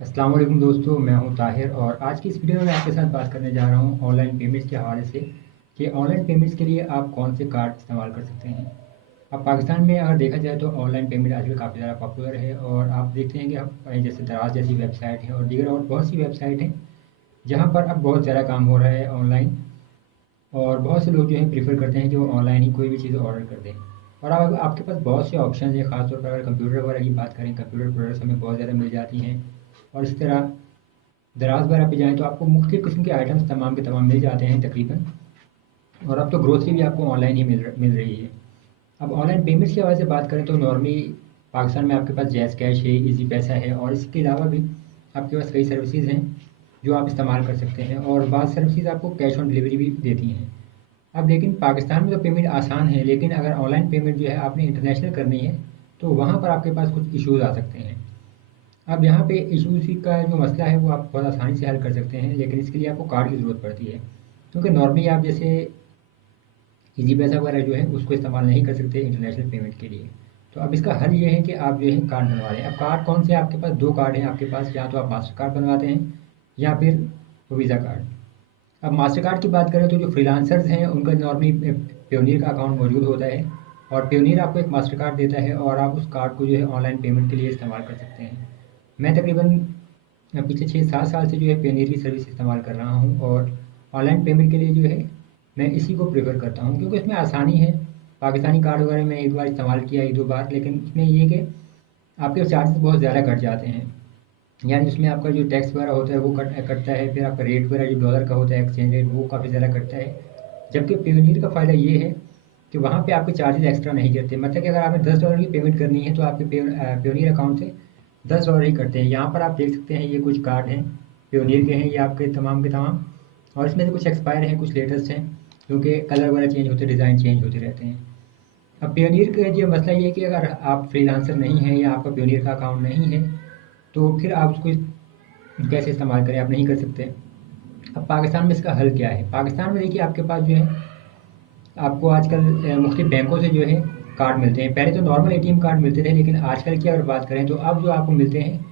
अस्सलाम वालेकुम दोस्तों, मैं हूं ताहिर और आज की इस वीडियो में मैं आपके साथ बात करने जा रहा हूं ऑनलाइन पेमेंट्स के हवाले से कि ऑनलाइन पेमेंट्स के लिए आप कौन से कार्ड इस्तेमाल कर सकते हैं। अब पाकिस्तान में अगर देखा जाए तो ऑनलाइन पेमेंट आजकल काफ़ी ज़्यादा पॉपुलर है और आप देखते हैं कि अब जैसे दराज जैसी वेबसाइट है और दीगर और बहुत सी वेबसाइट हैं जहाँ पर अब बहुत ज़्यादा काम हो रहा है ऑनलाइन। और बहुत से लोग जो है प्रीफर करते हैं कि वो ऑनलाइन ही कोई भी चीज़ ऑर्डर कर दें। और अब आपके पास बहुत से ऑप्शन हैं, ख़ासतौर पर अगर कंप्यूटर वगैरह की बात करें, कंप्यूटर प्रोडक्ट्स हमें बहुत ज़्यादा मिल जाती हैं। और इसी तरह दराज वगैरह पे जाएँ तो आपको मुख्तलिफ़ किस्म के आइटम्स तमाम के तमाम मिल जाते हैं तकरीबन। और अब तो ग्रोसरी भी आपको ऑनलाइन ही मिल रही है। अब ऑनलाइन पेमेंट्स के हवाले से बात करें तो नॉर्मली पाकिस्तान में आपके पास जैज़ कैश है, ईज़ी पैसा है और इसके अलावा भी आपके पास कई सर्विसेज़ हैं जो आप इस्तेमाल कर सकते हैं और बाद सर्विसेज़ आपको कैश ऑन डिलीवरी भी देती हैं। अब लेकिन पाकिस्तान में तो पेमेंट आसान है, लेकिन अगर ऑनलाइन पेमेंट जो है आपने इंटरनेशनल करनी है तो वहाँ पर आपके पास कुछ इश्यूज़ आ सकते हैं। अब यहाँ पे इशूज़ का जो मसला है वो आप बहुत आसानी से हल कर सकते हैं, लेकिन इसके लिए आपको कार्ड की ज़रूरत पड़ती है। क्योंकि नॉर्मली आप जैसे ईज़ी पैसा वगैरह जो है उसको इस्तेमाल नहीं कर सकते इंटरनेशनल पेमेंट के लिए। तो अब इसका हल ये है कि आप जो है कार्ड बनवा लें। अब कार्ड कौन से आपके पास 2 कार्ड हैं आपके पास, या तो आप मास्टर कार्ड बनवाते हैं या फिर वीज़ा कार्ड। अब मास्टर कार्ड की बात करें तो जो फ्रीलांसर्स हैं उनका नॉर्मली पेयोनियर का अकाउंट मौजूद होता है और पेयोनियर आपको एक मास्टर कार्ड देता है और आप उस कार्ड को जो है ऑनलाइन पेमेंट के लिए इस्तेमाल कर सकते हैं। मैं तकरीबन पिछले 6-7 साल से जो है पेयोनियर की सर्विस इस्तेमाल कर रहा हूँ और ऑनलाइन पेमेंट के लिए जो है मैं इसी को प्रेफ़र करता हूँ क्योंकि इसमें आसानी है। पाकिस्तानी कार्ड वगैरह मैंने एक बार इस्तेमाल किया, 1-2 बार, लेकिन इसमें ये है कि आपके चार्जेस बहुत ज़्यादा कट जाते हैं। यानी उसमें आपका जो टैक्स वगैरह होता है वो कटता है, फिर आपका रेट वगैरह जो डॉलर का होता है एक्सचेंज रेट वो काफ़ी ज़्यादा कटता है। जबकि पेयोनियर का फ़ायदा ये है कि वहाँ पे आपके चार्जेस एक्स्ट्रा नहीं करते। मतलब कि अगर आपने $10 की पेमेंट करनी है तो आपके पेयोनियर अकाउंट से $10 ही कटते हैं। यहाँ पर आप देख सकते हैं ये कुछ कार्ड हैं पेयोनियर के हैं, ये आपके तमाम के तमाम। और इसमें से कुछ एक्सपायर हैं, कुछ लेटेस्ट हैं क्योंकि कलर वगैरह चेंज होते, डिज़ाइन चेंज होते रहते हैं। अब पेयोनियर का ये मसला ये है कि अगर आप फ्रीलांसर नहीं हैं या आपका पेयोनियर का अकाउंट नहीं है तो फिर आप उसको कैसे इस्तेमाल करें, आप नहीं कर सकते। अब पाकिस्तान में इसका हल क्या है? पाकिस्तान में देखिए आपके पास जो है आपको आजकल मुख्तलिफ बैंकों से जो है कार्ड मिलते हैं। पहले तो नॉर्मल एटीएम कार्ड मिलते थे, लेकिन आजकल की अगर बात करें तो अब जो आपको मिलते हैं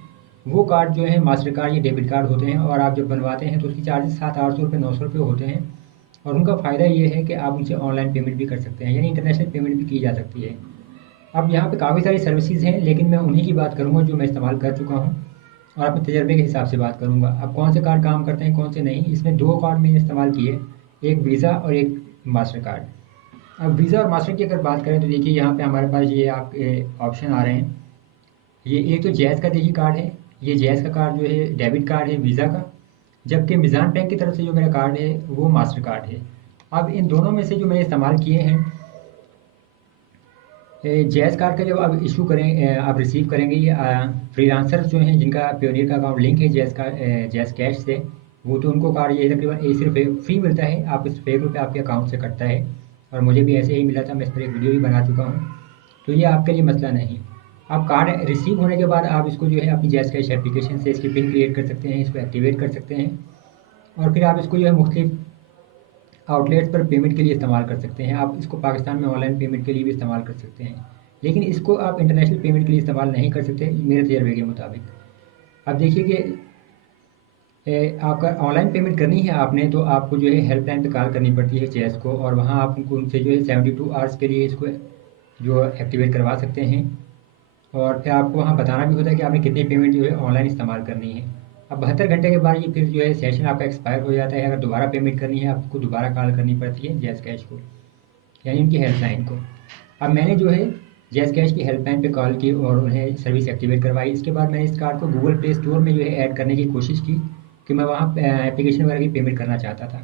वो कार्ड जो है मास्टर कार्ड या डेबिट कार्ड होते हैं और आप जब बनवाते हैं तो उसकी चार्जेस 700-800 रुपये, 900 रुपये होते हैं। और उनका फ़ायदा ये है कि आप उनसे ऑनलाइन पेमेंट भी कर सकते हैं, यानी इंटरनेशनल पेमेंट भी की जा सकती है। अब यहाँ पे काफ़ी सारी सर्विसेज़ हैं, लेकिन मैं उन्हीं की बात करूँगा जो मैं इस्तेमाल कर चुका हूँ और अपने तजर्बे के हिसाब से बात करूँगा। अब कौन से कार्ड काम करते हैं, कौन से नहीं, इसमें 2 कार्ड मैंने इस्तेमाल किए, एक वीज़ा और एक मास्टर कार्ड। अब वीज़ा और मास्टर की अगर बात करें तो देखिए यहाँ पे हमारे पास ये आपके ऑप्शन आ रहे हैं। ये एक तो जैज़ का देखिए कार्ड है, ये जैज़ का कार्ड जो है डेबिट कार्ड है वीज़ा का, जबकि मिज़ान बैंक की तरफ से जो मेरा कार्ड है वो मास्टर कार्ड है। अब इन दोनों में से जो मैंने इस्तेमाल किए हैं, जैज़ कार्ड का जब आप इशू करें आप रिसीव करेंगे ये फ्रीलांसर्स जो हैं जिनका पेयोनियर का अकाउंट लिंक है जैज़ कैश से, वो तो उनको कार्ड ये तकरीबन सिर्फ फ्री मिलता है, आप इस ₹1 आपके अकाउंट से कटता है। और मुझे भी ऐसे ही मिला था, मैं इस पर एक वीडियो भी बना चुका हूँ। तो ये आपके लिए मसला नहीं। आप कार्ड रिसीव होने के बाद आप इसको जो है अपनी जैज़ कैश एप्लीकेशन से इसकी पिन क्रिएट कर सकते हैं, इसको एक्टिवेट कर सकते हैं और फिर आप इसको जो है मुख्तलिफ आउटलेट्स पर पेमेंट के लिए इस्तेमाल कर सकते हैं। आप इसको पाकिस्तान में ऑनलाइन पेमेंट के लिए भी इस्तेमाल कर सकते हैं, लेकिन इसको आप इंटरनेशनल पेमेंट के लिए इस्तेमाल नहीं कर सकते मेरे तजर्बे के मुताबिक। अब देखिए कि आपका ऑनलाइन पेमेंट करनी है आपने तो आपको जो है हेल्पलाइन पे कॉल करनी पड़ती है जैज़ को और वहाँ आप उनसे जो है 72 आवर्स के लिए इसको जो एक्टिवेट करवा सकते हैं और फिर आपको वहाँ बताना भी होता है कि आपने कितनी पेमेंट जो है ऑनलाइन इस्तेमाल करनी है। अब 72 घंटे के बाद ये फिर जो है सेशन आपका एक्सपायर हो जाता है। अगर दोबारा पेमेंट करनी है आपको दोबारा कॉल करनी पड़ती है जैज़ कैश को, यानी उनकी हेल्पलाइन को। अब मैंने जो है जैज़ कैश की हेल्पलाइन पे कॉल की और उन्हें सर्विस एक्टिवेट करवाई। इसके बाद मैंने इस कार्ड को गूगल प्ले स्टोर में जो है ऐड करने की कोशिश की कि मैं वहाँ एप्लीकेशन वगैरह की पेमेंट करना चाहता था,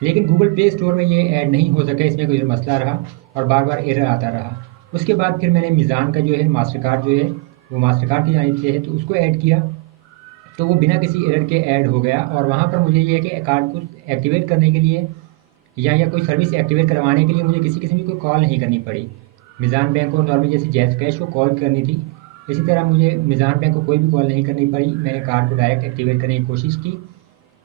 लेकिन गूगल प्ले स्टोर में ये ऐड नहीं हो सका, इसमें कोई मसला रहा और बार बार एरर आता रहा। उसके बाद फिर मैंने मीज़ान का जो है मास्टर कार्ड जो है वो मास्टर कार्ड की जानिब से है तो उसको ऐड किया, तो वो बिना किसी एरर के ऐड हो गया और वहाँ पर मुझे ये है कि कार्ड को एक्टिवेट करने के लिए या कोई सर्विस एक्टिवेट करवाने के लिए मुझे किसी किस्म की कोई कॉल नहीं करनी पड़ी। मिज़ान बैंक को नॉर्मली जैसे जैज़ कैश को कॉल करनी थी, इसी तरह मुझे मिज़ान बैंक को कोई भी कॉल नहीं करनी पड़ी। मैंने कार्ड को डायरेक्ट एक्टिवेट करने की कोशिश की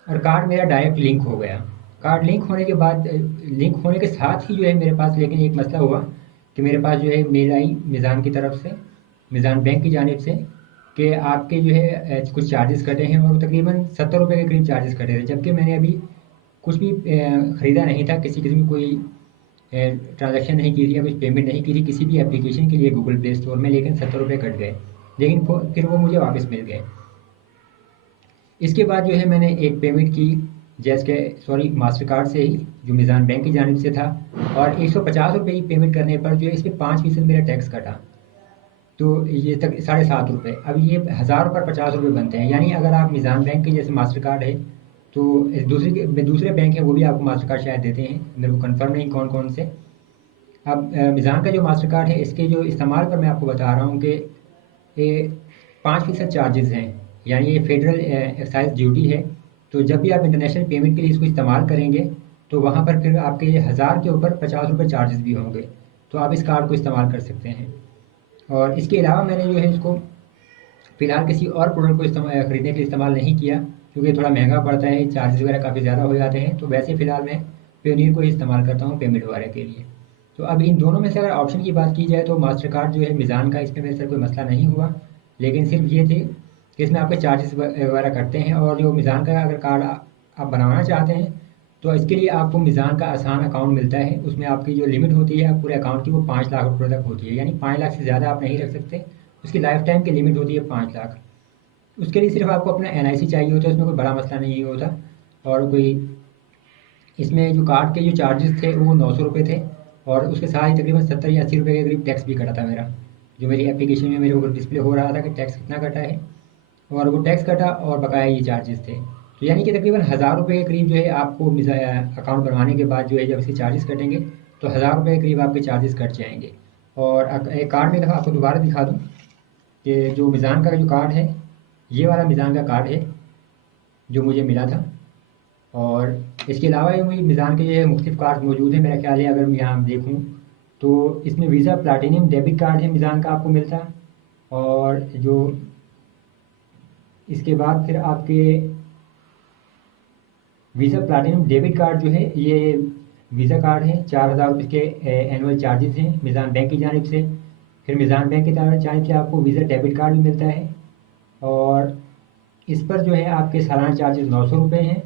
और कार्ड मेरा डायरेक्ट लिंक हो गया। कार्ड लिंक होने के बाद लिंक होने के साथ ही जो है मेरे पास लेकिन एक मसला हुआ कि मेरे पास जो है मेल आई मिज़ान की तरफ से, मिज़ान बैंक की जानिब से कि आपके जो है कुछ चार्जेस कटे हैं और वो तकरीबन 70 रुपये के करीब चार्जेस कटे थे, जबकि मैंने अभी कुछ भी ख़रीदा नहीं था, किसी किस्म की कोई ट्रांजैक्शन नहीं की थी या कुछ पेमेंट नहीं की थी किसी भी एप्लीकेशन के लिए गूगल प्ले स्टोर में, लेकिन 70 रुपये कट गए, लेकिन फिर वो मुझे वापस मिल गए। इसके बाद जो है मैंने एक पेमेंट की मास्टर कार्ड से ही, जो मीज़ान बैंक की जानिब से था, और 150 रुपये की पेमेंट करने पर जो है इस पर 5% मेरा टैक्स कटा। तो ये तक 7.5 रुपये, अब ये 1000 पर 50 रुपये बनते हैं। यानी अगर आप मीज़ान बैंक के जैसे मास्टर कार्ड है, तो दूसरे बैंक हैं वो भी आपको मास्टर कार्ड शायद देते हैं, मेरे को कंफर्म नहीं कौन कौन से। अब मीज़ान का जो मास्टर कार्ड है, इसके जो इस्तेमाल पर मैं आपको बता रहा हूँ कि ये 5% चार्जेस हैं, यानी ये फेडरल एक्साइज ड्यूटी है। तो जब भी आप इंटरनेशनल पेमेंट के लिए इसको इस्तेमाल करेंगे, तो वहाँ पर फिर आपके ये 1000 के ऊपर 50 रुपये चार्जेस भी होंगे। तो आप इस कार्ड को इस्तेमाल कर सकते हैं। और इसके अलावा मैंने जो है इसको फ़िलहाल किसी और प्रोडक्ट को ख़रीदने के लिए इस्तेमाल नहीं किया, क्योंकि थोड़ा महंगा पड़ता है, चार्जेस वगैरह काफ़ी ज़्यादा हो जाते हैं। तो वैसे फ़िलहाल मैं पेयोनियर को ही इस्तेमाल करता हूँ पेमेंट वगैरह के लिए। तो अब इन दोनों में से अगर ऑप्शन की बात की जाए, तो मास्टर कार्ड जो है मीज़ान का, इसमें मेरे से कोई मसला नहीं हुआ, लेकिन सिर्फ ये थे कि इसमें आपके चार्जेस वगैरह कटते हैं। और जो मीज़ान का अगर कार्ड आप बनवाना चाहते हैं, तो इसके लिए आपको मीज़ान का आसान अकाउंट मिलता है। उसमें आपकी जो लिमिट होती है पूरे अकाउंट की, वो 5 लाख रुपये तक होती है, यानी 5 लाख से ज़्यादा आप नहीं रख सकते। उसकी लाइफ टाइम की लिमिट होती है 5 लाख। उसके लिए सिर्फ आपको अपना NIC चाहिए होता है, उसमें कोई बड़ा मसला नहीं होता। और कोई इसमें जो कार्ड के जो चार्जेस थे वो 900 रुपये थे, और उसके साथ ही तकरीबन 70 या 80 रुपये के करीब टैक्स भी कटा था मेरा, जो मेरी एप्लीकेशन में मेरे ऊपर डिस्प्ले हो रहा था कि टैक्स कितना कटा है। और वो टैक्स कटा और बकाया ये चार्जेस थे। तो यानी कि तकरीबन 1000 रुपये के करीब जो है आपको अकाउंट बनवाने के बाद जो है जब इसके चार्जेस कटेंगे, तो 1000 रुपये के करीब आपके चार्जेस कट जाएंगे। और एक कार्ड में आपको दोबारा दिखा दूँ कि जो मीज़ान का जो कार्ड है, ये वाला मीज़ान का कार्ड है जो मुझे मिला था। और इसके अलावा ये मुझे मीज़ान के जो मुख्तलिफ कार्ड मौजूद हैं, मेरा ख्याल है अगर मैं यहाँ देखूँ तो इसमें वीज़ा प्लैटिनम डेबिट कार्ड है मीज़ान का आपको मिलता। और जो इसके बाद फिर आपके वीज़ा प्लैटिनम डेबिट कार्ड जो है, ये वीज़ा कार्ड है, 4000 रुपये के एनुअल चार्जेस हैं मीज़ान बैंक की जानिब से। फिर मीज़ान बैंक की जानिब से आपको वीज़ा डेबिट कार्ड भी मिलता है, और इस पर जो है आपके सालाना चार्जेस 900 रुपये हैं।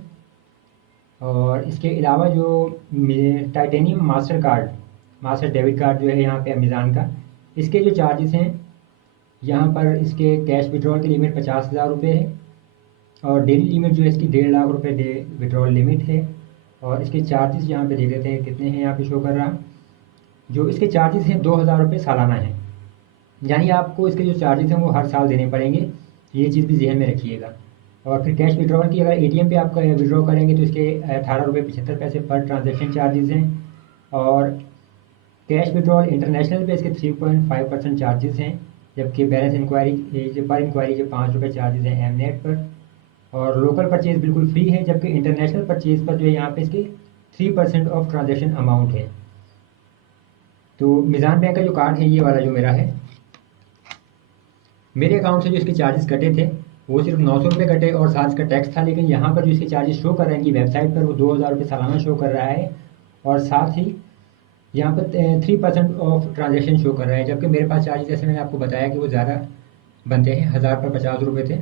और इसके अलावा जो टाइटेनियम मास्टर डेबिट कार्ड जो है यहाँ पे मीज़ान का, इसके जो चार्जेस हैं, यहाँ पर इसके कैश विड्रॉल की लिमिट 50,000 रुपये है, और डेली लिमिट जो है इसकी 1.5 लाख रुपये विड्रॉल लिमिट है। और इसके चार्जेस यहाँ पे देख लेते हैं कितने हैं, यहाँ पे शो कर रहा। जो इसके चार्जेस हैं 2000 रुपये सालाना हैं, यानी आपको इसके जो चार्जेस हैं वो हर साल देने पड़ेंगे, ये चीज़ भी जहन में रखिएगा। और फिर कैश विड्रॉल की अगर ATM पे आप विड्रॉ करेंगे, तो इसके 18 रुपये 75 पैसे पर ट्रांजेक्शन चार्जेस हैं। और कैश विड्रॉल इंटरनेशनल पे इसके 3.5% चार्जेस हैं, जबकि बैलेंस इंक्वायरी पर इंक्वायरी जो 5 रुपये चार्जेस हैं Mnet पर। और लोकल परचेज बिल्कुल फ्री है, जबकि इंटरनेशनल परचेज पर जो है यहाँ पे इसके 3% ऑफ ट्रांजेक्शन अमाउंट है। तो मीज़ान बैंक का जो कार्ड है, ये वाला जो मेरा है, मेरे अकाउंट से जो इसके चार्जेस कटे थे वो सिर्फ 900 रुपये कटे, और साथ इसका टैक्स था। लेकिन यहाँ पर जो इसके चार्जेस शो कर रहे हैं कि वेबसाइट पर, वो 2000 रुपये सालाना शो कर रहा है, और साथ ही यहाँ पर 3% ऑफ ट्रांजेक्शन शो कर रहा है। जबकि मेरे पास चार्जेस, जैसे मैंने आपको बताया, कि वो ज़्यादा बनते हैं, 1000 पर 50 रुपये थे,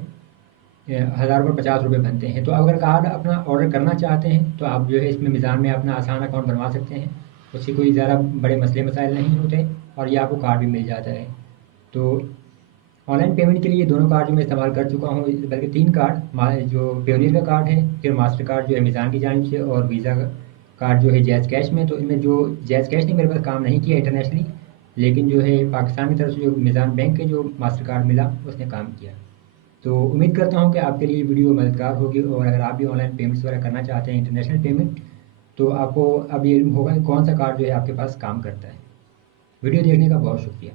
1000 पर 50 रुपये बनते हैं। तो अगर कार्ड अपना ऑर्डर करना चाहते हैं, तो आप जो है इसमें मीज़ान में अपना आसान अकाउंट बनवा सकते हैं, उससे कोई ज़्यादा बड़े मसले मसाइल नहीं होते, और ये आपको कार्ड भी मिल जाता है। तो ऑनलाइन पेमेंट के लिए दोनों कार्ड जो मैं इस्तेमाल कर चुका हूँ, बल्कि 3 कार्ड, जो पेयोनियर का कार्ड है, फिर मास्टर कार्ड जो है मीज़ान की जानिब से, और वीज़ा कार्ड जो है जैज़ कैश में। तो इनमें जो जैज़ कैश ने मेरे पास काम नहीं किया इंटरनेशनली, लेकिन जो है पाकिस्तान की तरफ से जो मीज़ान बैंक के जो मास्टर कार्ड मिला, उसने काम किया। तो उम्मीद करता हूँ कि आपके लिए वीडियो मददगार होगी, और अगर आप भी ऑनलाइन पेमेंट्स वगैरह करना चाहते हैं, इंटरनेशनल पेमेंट, तो आपको अब ये होगा कि कौन सा कार्ड जो है आपके पास काम करता है। वीडियो देखने का बहुत शुक्रिया।